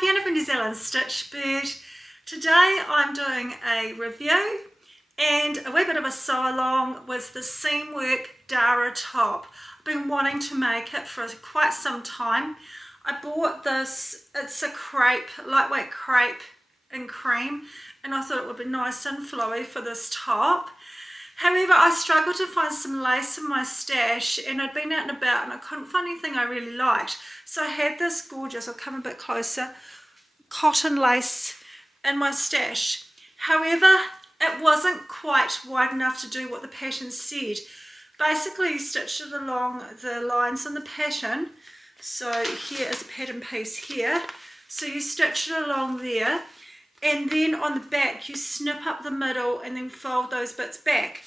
Fiona from New Zealand Stitch Bird. Today I'm doing a review and a wee bit of a sew along with the Seamwork Dara top. I've been wanting to make it for quite some time. I bought this, it's a crepe, lightweight crepe in cream, and I thought it would be nice and flowy for this top. However, I struggled to find some lace in my stash, and I'd been out and about and I couldn't find anything I really liked. So I had this gorgeous, I'll come a bit closer, cotton lace in my stash. However, it wasn't quite wide enough to do what the pattern said. Basically, you stitched it along the lines in the pattern. So here is a pattern piece here. So you stitch it along there. And then on the back you snip up the middle and then fold those bits back.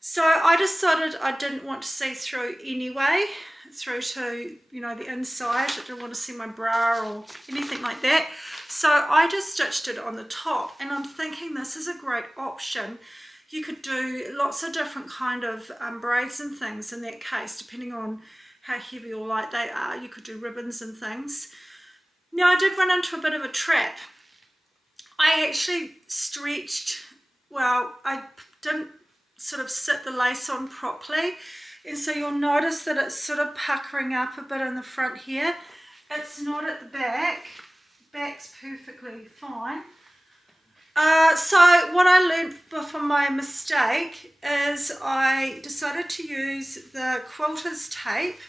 So I decided I didn't want to see through anyway, through to, you know, the inside. I didn't want to see my bra or anything like that. So I just stitched it on the top, and I'm thinking this is a great option. You could do lots of different kind of braids and things in that case, depending on how heavy or light they are. You could do ribbons and things. Now I did run into a bit of a trap. I actually stretched, well, I didn't sort of sit the lace on properly, and so you'll notice that it's sort of puckering up a bit in the front here. It's not at the back. The back's perfectly fine. So what I learned from my mistake is I decided to use the quilter's tape,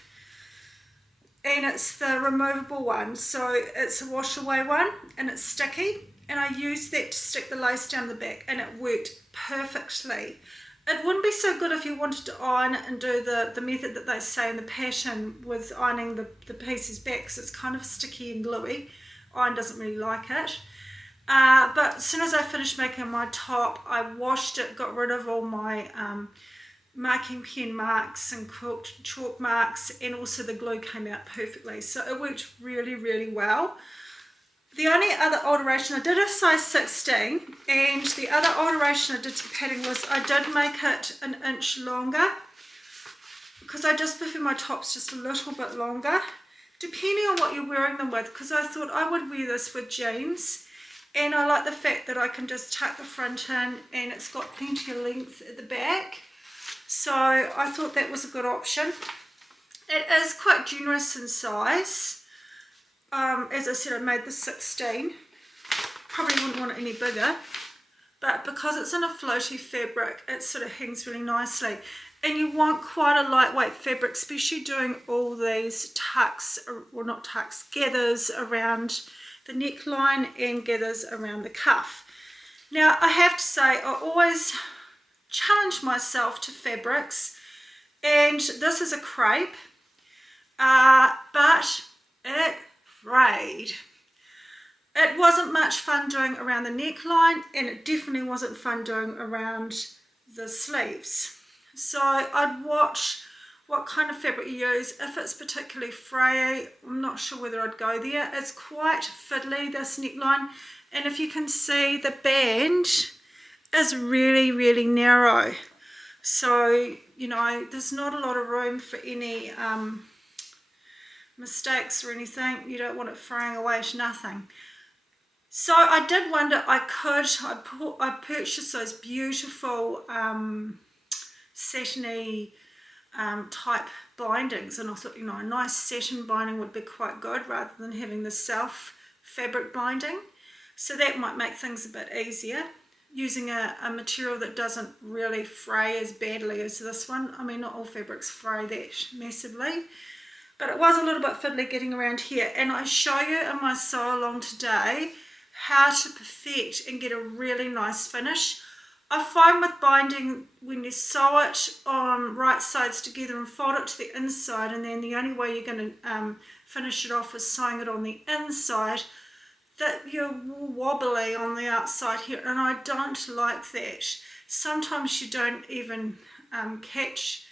and it's the removable one, so it's a wash away one and it's sticky. And I used that to stick the lace down the back, and it worked perfectly. It wouldn't be so good if you wanted to iron and do the method that they say in the pattern with ironing the pieces back, because it's kind of sticky and gluey. Iron doesn't really like it. But as soon as I finished making my top, I washed it, got rid of all my marking pen marks and quilt chalk marks, and also the glue came out perfectly. So it worked really, really well. The only other alteration, I did a size 16, and the other alteration I did to the pattern was I did make it an inch longer, because I just prefer my tops just a little bit longer, depending on what you're wearing them with, because I thought I would wear this with jeans, and I like the fact that I can just tuck the front in and it's got plenty of length at the back. So I thought that was a good option. It is quite generous in size. As I said, I made the 16. Probably wouldn't want it any bigger, but because it's in a floaty fabric, it sort of hangs really nicely. And you want quite a lightweight fabric, especially doing all these tucks, well not tucks, gathers around the neckline and gathers around the cuff. Now I have to say, I always challenge myself to fabrics, and this is a crepe, but it frayed. It wasn't much fun doing around the neckline, and it definitely wasn't fun doing around the sleeves. So I'd watch what kind of fabric you use. If it's particularly fray, I'm not sure whether I'd go there. It's quite fiddly, this neckline, and if you can see, the band is really, really narrow. So, you know, there's not a lot of room for any mistakes or anything. You don't want it fraying away to nothing. So I did wonder, I purchased those beautiful satiny type bindings, and I thought, you know, a nice satin binding would be quite good rather than having the self fabric binding. So that might make things a bit easier, using a material that doesn't really fray as badly as this one. I mean, not all fabrics fray that massively, but it was a little bit fiddly getting around here. And I show you in my sew along today how to perfect and get a really nice finish. I find with binding, when you sew it on right sides together and fold it to the inside, and then the only way you're going to finish it off is sewing it on the inside, that you're wobbly on the outside here, and I don't like that. Sometimes you don't even catch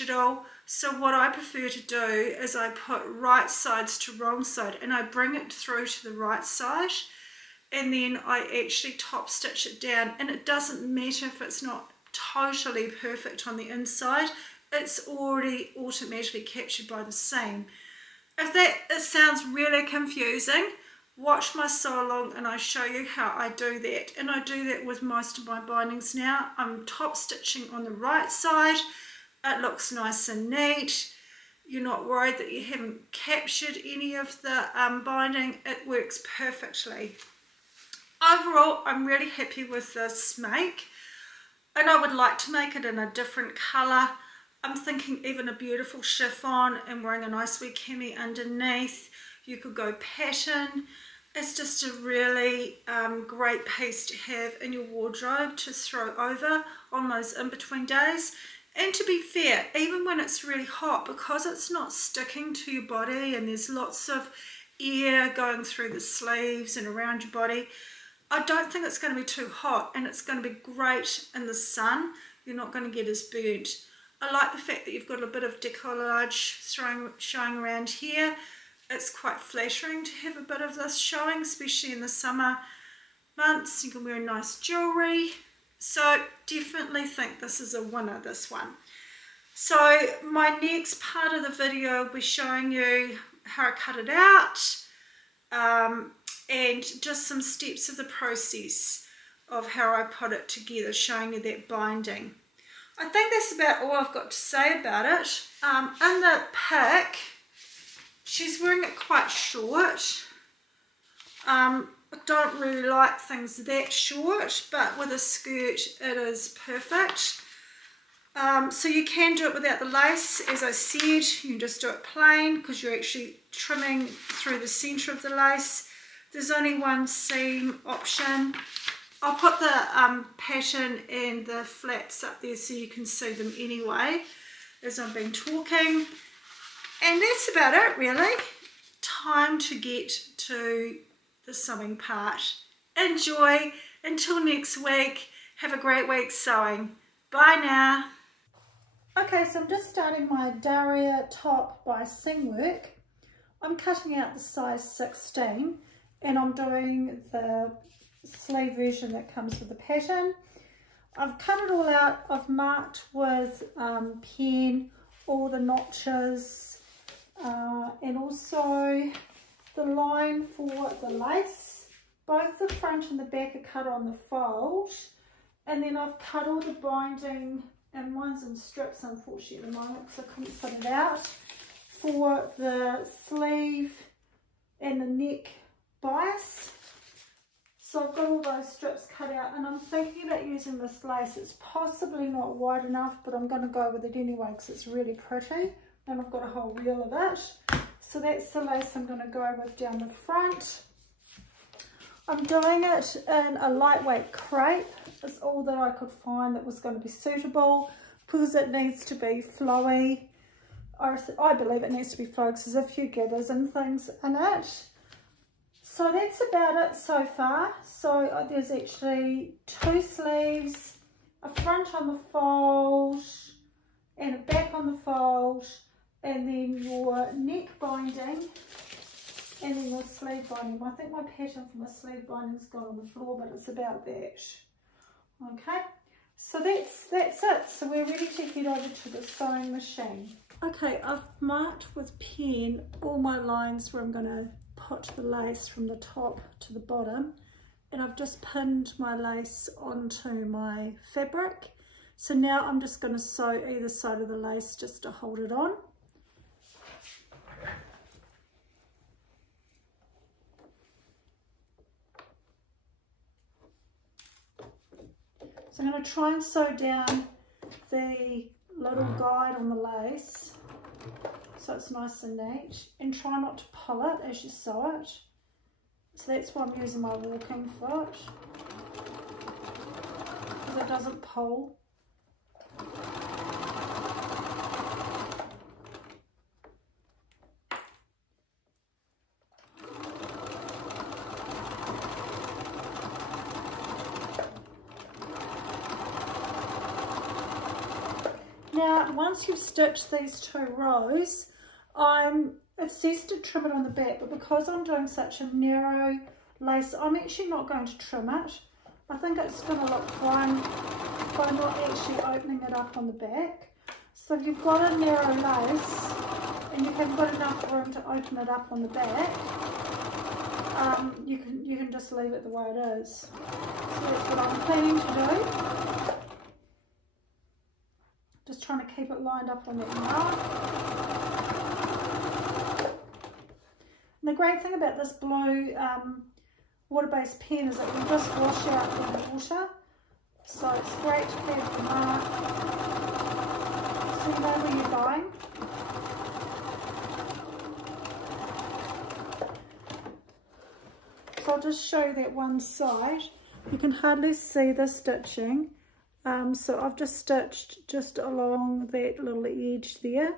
it all. So what I prefer to do is I put right sides to wrong side, and I bring it through to the right side, and then I actually top stitch it down. And it doesn't matter if it's not totally perfect on the inside, it's already automatically captured by the seam. If that sounds really confusing, watch my sew along and I show you how I do that. And I do that with most of my bindings now. I'm top stitching on the right side. It looks nice and neat. You're not worried that you haven't captured any of the binding. It works perfectly. Overall, I'm really happy with this make, and I would like to make it in a different colour. I'm thinking even a beautiful chiffon and wearing a nice wee cami underneath. You could go pattern. It's just a really great piece to have in your wardrobe to throw over on those in-between days. And to be fair, even when it's really hot, because it's not sticking to your body and there's lots of air going through the sleeves and around your body, I don't think it's going to be too hot, and it's going to be great in the sun. You're not going to get as burnt. I like the fact that you've got a bit of decollage showing around here. It's quite flattering to have a bit of this showing, especially in the summer months. You can wear nice jewellery. So definitely think this is a winner, this one. So my next part of the video will be showing you how I cut it out and just some steps of the process of how I put it together, showing you that binding. I think that's about all I've got to say about it. In the pic, she's wearing it quite short. I don't really like things that short, but with a skirt it is perfect. So you can do it without the lace. As I said, you can just do it plain because you're actually trimming through the centre of the lace. There's only one seam option. I'll put the pattern and the flaps up there so you can see them anyway as I've been talking. And that's about it really. Time to get to the sewing part. Enjoy. Until next week. Have a great week sewing. Bye now. Okay, so I'm just starting my Dara top by Seamwork. I'm cutting out the size 16 and I'm doing the sleeve version that comes with the pattern. I've cut it all out. I've marked with pen all the notches and also the line for the lace. Both the front and the back are cut on the fold, and then I've cut all the binding, and mine's in strips unfortunately at the moment because I couldn't put it out, for the sleeve and the neck bias. So I've got all those strips cut out, and I'm thinking about using this lace. It's possibly not wide enough, but I'm going to go with it anyway because it's really pretty, and I've got a whole reel of it. So that's the lace I'm going to go with down the front. I'm doing it in a lightweight crepe. It's all that I could find that was going to be suitable because it needs to be flowy. I believe it needs to be flowy because there's a few gathers and things in it. So that's about it so far. So there's actually 2 sleeves, a front on the fold and a back on the fold, and then your neck binding and then your sleeve binding. I think my pattern for my sleeve binding's gone on the floor, but it's about that. Okay, so that's it. So we're ready to head over to the sewing machine. Okay, I've marked with pen all my lines where I'm going to put the lace from the top to the bottom, and I've just pinned my lace onto my fabric. So now I'm just going to sew either side of the lace just to hold it on. So I'm going to try and sew down the little guide on the lace so it's nice and neat, and try not to pull it as you sew it. So that's why I'm using my walking foot, because it doesn't pull. Now, once you've stitched these 2 rows, it says to trim it on the back, but because I'm doing such a narrow lace, I'm actually not going to trim it. I think it's going to look fine by not actually opening it up on the back. So if you've got a narrow lace and you haven't got enough room to open it up on the back, you can just leave it the way it is. So that's what I'm planning to do. Just trying to keep it lined up on that mark. And the great thing about this blue water-based pen is that you just wash out the water. So it's great to have the mark. So you know where you're going. So I'll just show you that one side. You can hardly see the stitching. So I've just stitched just along that little edge there.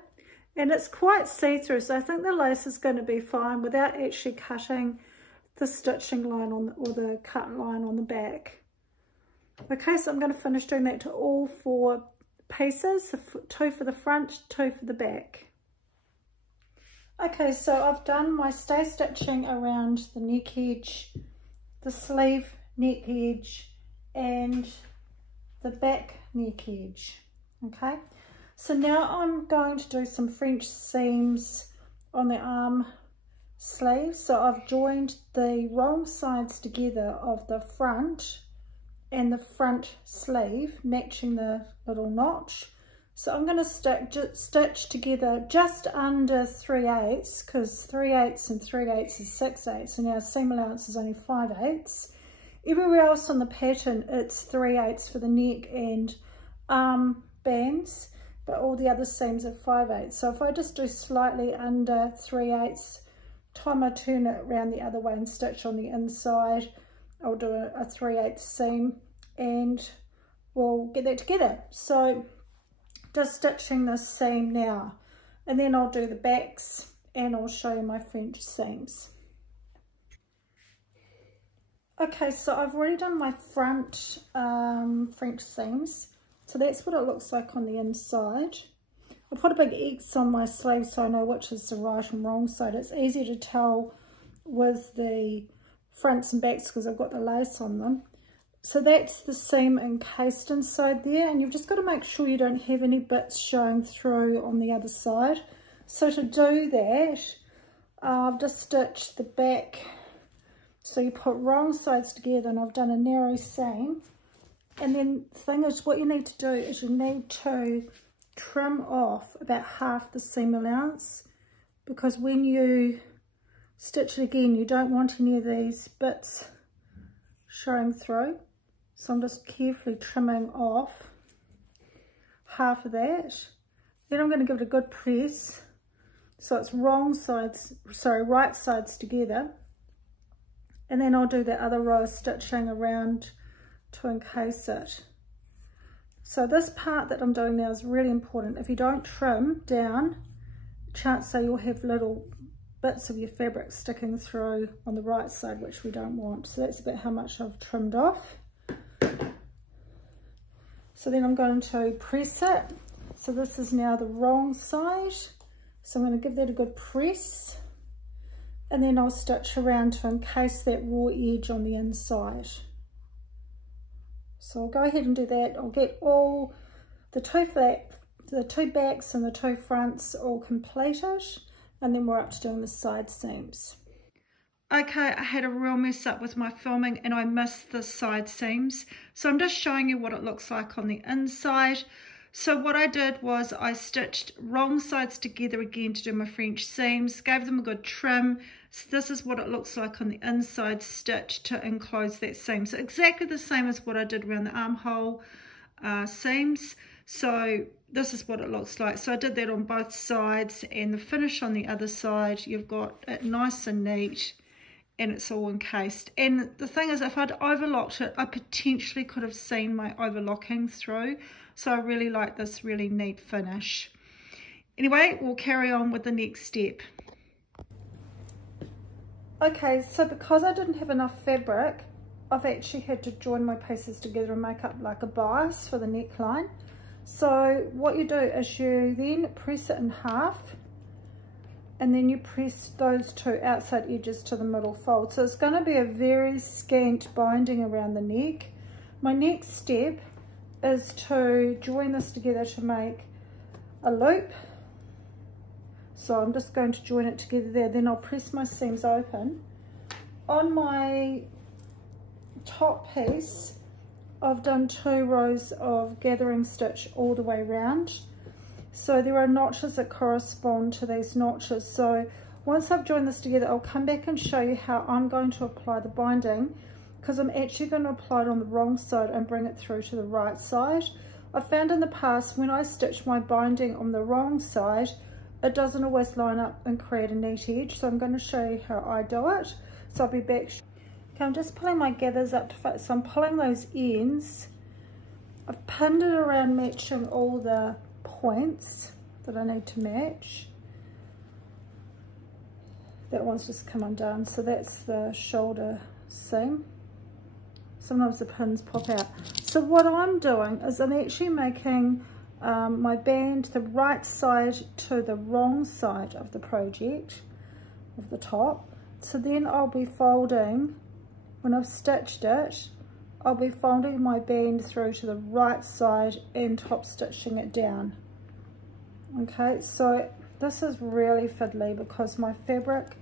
And it's quite see-through, so I think the lace is going to be fine without actually cutting the stitching line on or the cut line on the back. Okay, so I'm going to finish doing that to all 4 pieces, 2 for the front, 2 for the back. Okay, so I've done my stay stitching around the neck edge, the sleeve neck edge, and the back neck edge. Okay, so now I'm going to do some French seams on the arm sleeve. So I've joined the wrong sides together of the front and the front sleeve, matching the little notch. So I'm going to stitch together just under 3/8, because 3/8 and 3/8 is 6/8, and our seam allowance is only 5/8. Everywhere else on the pattern it's 3/8 for the neck and arm bands, but all the other seams are 5/8. So if I just do slightly under 3/8, time I turn it around the other way and stitch on the inside, I'll do a 3/8 seam and we'll get that together. So just stitching this seam now, and then I'll do the backs and I'll show you my French seams. Okay, so I've already done my front French seams, so that's what it looks like on the inside. I put a big X on my sleeve so I know which is the right and wrong side. It's easy to tell with the fronts and backs because I've got the lace on them. So that's the seam encased inside there, and you've just got to make sure you don't have any bits showing through on the other side. So to do that, I've just stitched the back. So you put wrong sides together, and I've done a narrow seam. And then the thing is, what you need to do is you need to trim off about half the seam allowance, because when you stitch it again, you don't want any of these bits showing through. So I'm just carefully trimming off half of that. Then I'm going to give it a good press. So it's right sides together. And then I'll do the other row of stitching around to encase it. So this part that I'm doing now is really important. If you don't trim down, chances are you'll have little bits of your fabric sticking through on the right side, which we don't want. So that's about how much I've trimmed off. So then I'm going to press it. So this is now the wrong side. So I'm going to give that a good press. And then I'll stitch around to encase that raw edge on the inside. So I'll go ahead and do that. I'll get all the two backs and the 2 fronts all completed, and then we're up to doing the side seams. Okay, I had a real mess up with my filming and I missed the side seams. So I'm just showing you what it looks like on the inside. So what I did was I stitched wrong sides together again to do my French seams, gave them a good trim. So this is what it looks like on the inside stitch to enclose that seam. So exactly the same as what I did around the armhole seams. So this is what it looks like. So I did that on both sides, and the finish on the other side, you've got it nice and neat, and it's all encased. And the thing is, if I'd overlocked it, I potentially could have seen my overlocking through. So I really like this really neat finish. Anyway, we'll carry on with the next step. Okay, so because I didn't have enough fabric, I've actually had to join my pieces together and make up like a bias for the neckline. So what you do is you then press it in half, and then you press those 2 outside edges to the middle fold. So it's going to be a very scant binding around the neck. My next step is to join this together to make a loop. So I'm just going to join it together there, then I'll press my seams open on my top piece, I've done 2 rows of gathering stitch all the way around. So there are notches that correspond to these notches. So once I've joined this together, I'll come back and show you how I'm going to apply the binding, because I'm actually going to apply it on the wrong side and bring it through to the right side. I found in the past when I stitch my binding on the wrong side, it doesn't always line up and create a neat edge. So I'm going to show you how I do it. So I'll be back. Okay, I'm just pulling my gathers up to fit. So I'm pulling those ends. I've pinned it around, matching all the points that I need to match. That one's just come undone, so that's the shoulder seam. Sometimes the pins pop out. So what I'm doing is I'm actually making my band the right side to the wrong side of the project, of the top. So then I'll be folding, when I've stitched it, I'll be folding my band through to the right side and top stitching it down. Okay, so this is really fiddly because my fabric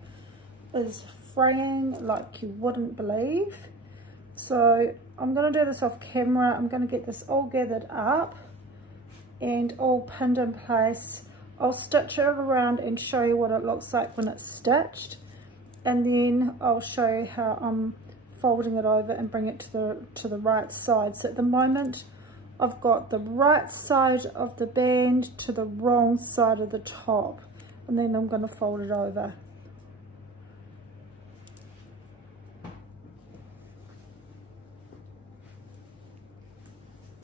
is fraying like you wouldn't believe. So I'm going to do this off camera. I'm going to get this all gathered up and all pinned in place. I'll stitch it around and show you what it looks like when it's stitched, and then I'll show you how I'm folding it over and bring it to the right side. So at the moment I've got the right side of the band to the wrong side of the top, and then I'm going to fold it over.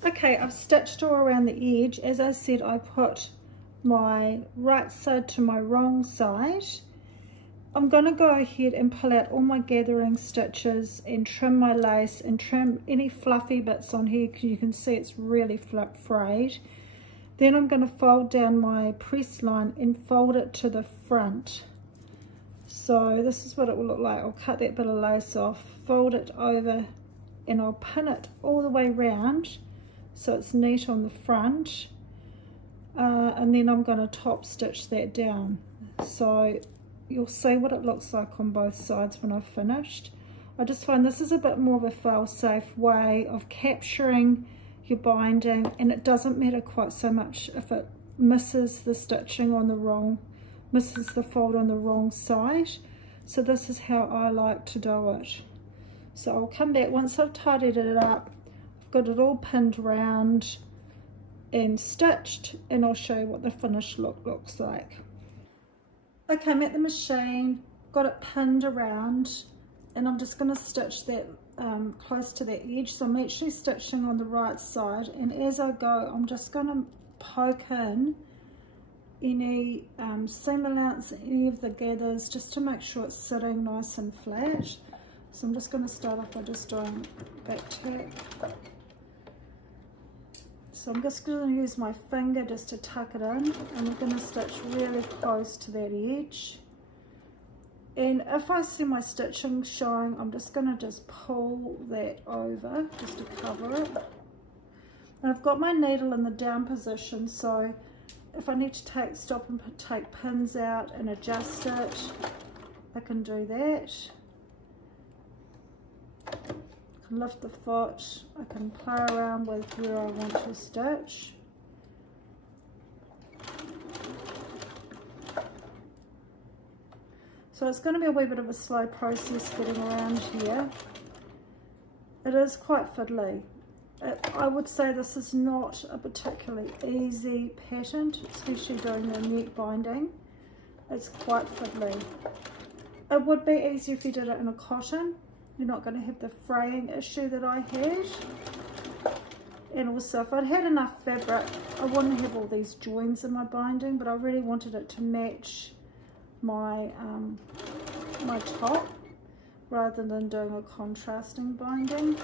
Okay, I've stitched all around the edge. As I said, I put my right side to my wrong side. I'm going to go ahead and pull out all my gathering stitches and trim my lace and trim any fluffy bits on here, because you can see it's really frayed. Then I'm going to fold down my press line and fold it to the front. So this is what it will look like. I'll cut that bit of lace off, fold it over, and I'll pin it all the way round so it's neat on the front. And then I'm going to top stitch that down. So you'll see what it looks like on both sides when I've finished. I just find this is a bit more of a fail-safe way of capturing your binding, and it doesn't matter quite so much if it misses the stitching on the wrong, misses the fold on the wrong side. So this is how I like to do it. So I'll come back once I've tidied it up, I've got it all pinned round and stitched, and I'll show you what the finished look looks like. Okay, I'm at the machine, got it pinned around, and I'm just going to stitch that close to that edge. So I'm actually stitching on the right side, and as I go I'm just going to poke in any seam allowance, any of the gathers, just to make sure it's sitting nice and flat. So I'm just going to start off by just doing back tap. So I'm just going to use my finger just to tuck it in, and we're going to stitch really close to that edge. And if I see my stitching showing, I'm just going to just pull that over just to cover it. And I've got my needle in the down position, so if I need to stop and take pins out and adjust it, I can do that. I can lift the foot, I can play around with where I want to stitch. So it's going to be a wee bit of a slow process getting around here. It is quite fiddly. I would say this is not a particularly easy pattern, especially doing the neck binding. It's quite fiddly. It would be easier if you did it in a cotton. You're not going to have the fraying issue that I had. And also, if I'd had enough fabric, I wouldn't have all these joins in my binding, but I really wanted it to match my my top rather than doing a contrasting binding.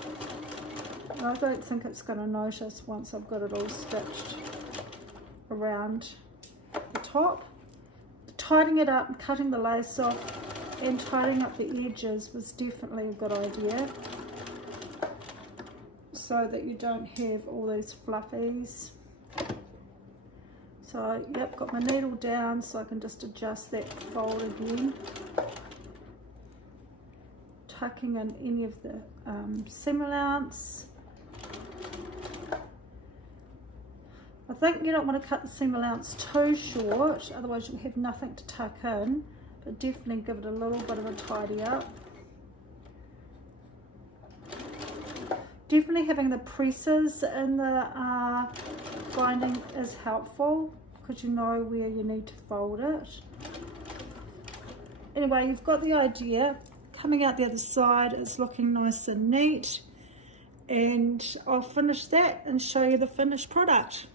And I don't think it's going to notice once I've got it all stitched around the top. Tidying it up and cutting the lace off and tidying up the edges was definitely a good idea, so that you don't have all these fluffies. So yep, got my needle down so I can just adjust that fold again. tucking in any of the seam allowance. I think you don't want to cut the seam allowance too short, otherwise you'll have nothing to tuck in, but definitely give it a little bit of a tidy up. Definitely having the presses in the binding is helpful because you know where you need to fold it. Anyway, you've got the idea. Coming out the other side, it's looking nice and neat, and I'll finish that and show you the finished product.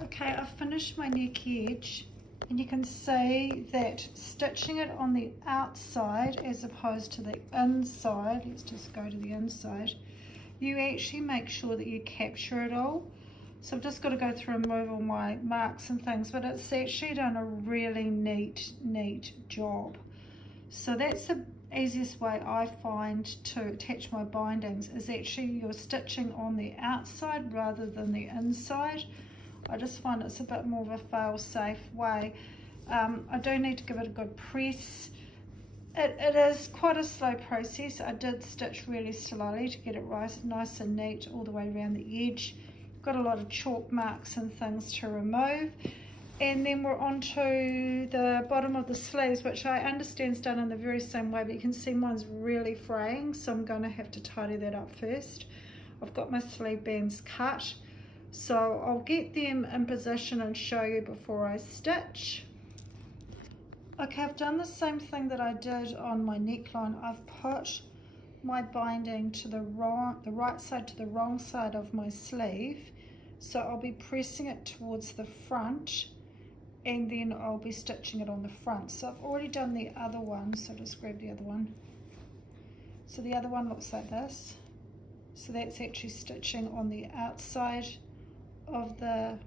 Okay, I've finished my neck edge, and you can see that stitching it on the outside as opposed to the inside, let's just go to the inside, you actually make sure that you capture it all. So I've just got to go through and move all my marks and things, but it's actually done a really neat job. So that's the easiest way I find to attach my bindings, is actually you're stitching on the outside rather than the inside. I just find it's a bit more of a fail-safe way. I do need to give it a good press. It is quite a slow process. I did stitch really slowly to get it nice and neat all the way around the edge. Got a lot of chalk marks and things to remove. And then we're on to the bottom of the sleeves, which I understand is done in the very same way, but you can see mine's really fraying, so I'm going to have to tidy that up first. I've got my sleeve bands cut, so I'll get them in position and show you before I stitch. Okay, I've done the same thing that I did on my neckline. I've put my binding to the right side to the wrong side of my sleeve, so I'll be pressing it towards the front, and then I'll be stitching it on the front. So I've already done the other one, so just grab the other one. So the other one looks like this. So that's actually stitching on the outside of the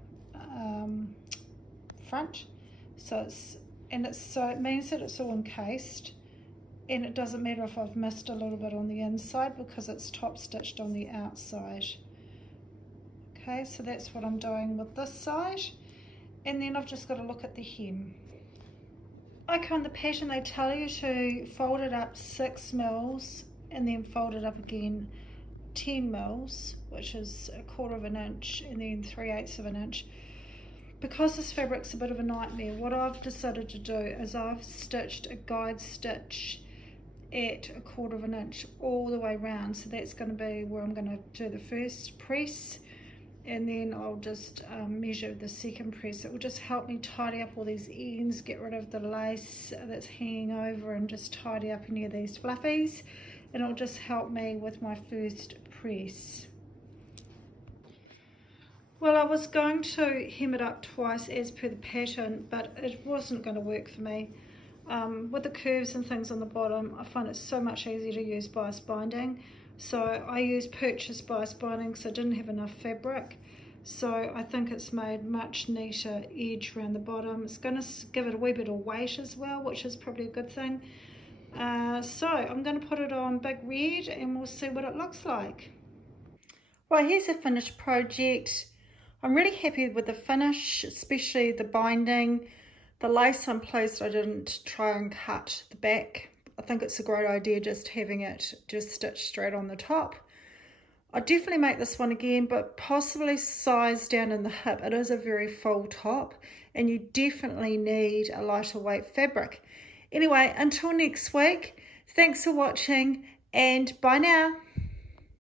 front. So it means that it's all encased, and it doesn't matter if I've missed a little bit on the inside because it's top stitched on the outside. Okay, so that's what I'm doing with this side. And then I've just got to look at the hem. Okay, on the pattern they tell you to fold it up 6 mils and then fold it up again 10 mils, which is 1/4 of an inch, and then 3/8 of an inch. Because this fabric's a bit of a nightmare, what I've decided to do is I've stitched a guide stitch at 1/4 of an inch all the way around. So that's going to be where I'm going to do the first press, and then I'll just measure the second press. It will just help me tidy up all these ends, get rid of the lace that's hanging over, and just tidy up any of these fluffies, and it'll just help me with my first press. Well, I was going to hem it up twice as per the pattern, but it wasn't going to work for me. With the curves and things on the bottom, I find it so much easier to use bias binding. So I used purchase bias binding because I didn't have enough fabric. So I think it's made much neater edge around the bottom. It's going to give it a wee bit of weight as well, which is probably a good thing. So I'm going to put it on Big Red and we'll see what it looks like. Right, here's a finished project. I'm really happy with the finish, especially the binding. The lace, I'm pleased I didn't try and cut the back. I think it's a great idea just having it just stitched straight on the top. I'd definitely make this one again, but possibly size down in the hip. It is a very full top, and you definitely need a lighter weight fabric. Anyway, until next week, thanks for watching, and bye now.